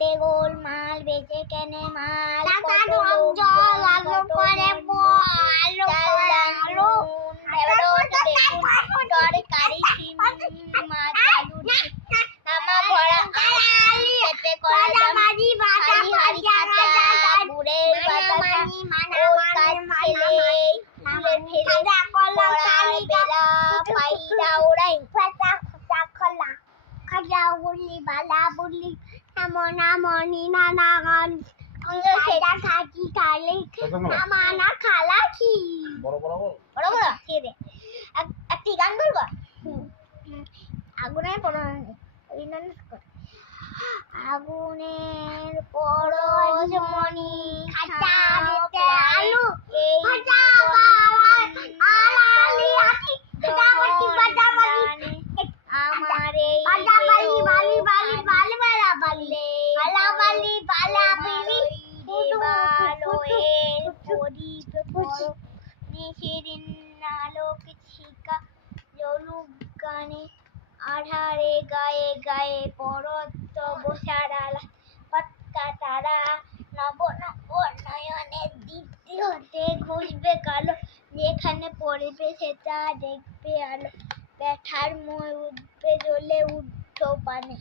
হাতে গোলমাল বেজে কেনে মাল জল আলো করে তরকারি মাছ আলু নামা ভরা পেঁপে কলা গুড়ের বেলা পাইরা ওরাই খাজা বলি বালা বলি মনি নানা গান সেটা থাকি কালে নামানা খালা কি বড় ঠিক আছে একটি গান বলবো আগুনের আগুনের পরশ মনি খাজা দিতে আলু খাজা আমার এই নিশিদিন আলোক ছিকা জলুক গানে আধারে গায়ে গায়ে পরত্ব বসারালা পাক্কা তারা নব নব নয়নের দীপ্তি হতে ঘুষবে কালো যেখানে পড়বে সেটা দেখবে আলো ব্যথার মই উঠবে জ্বলে উঠো পানে।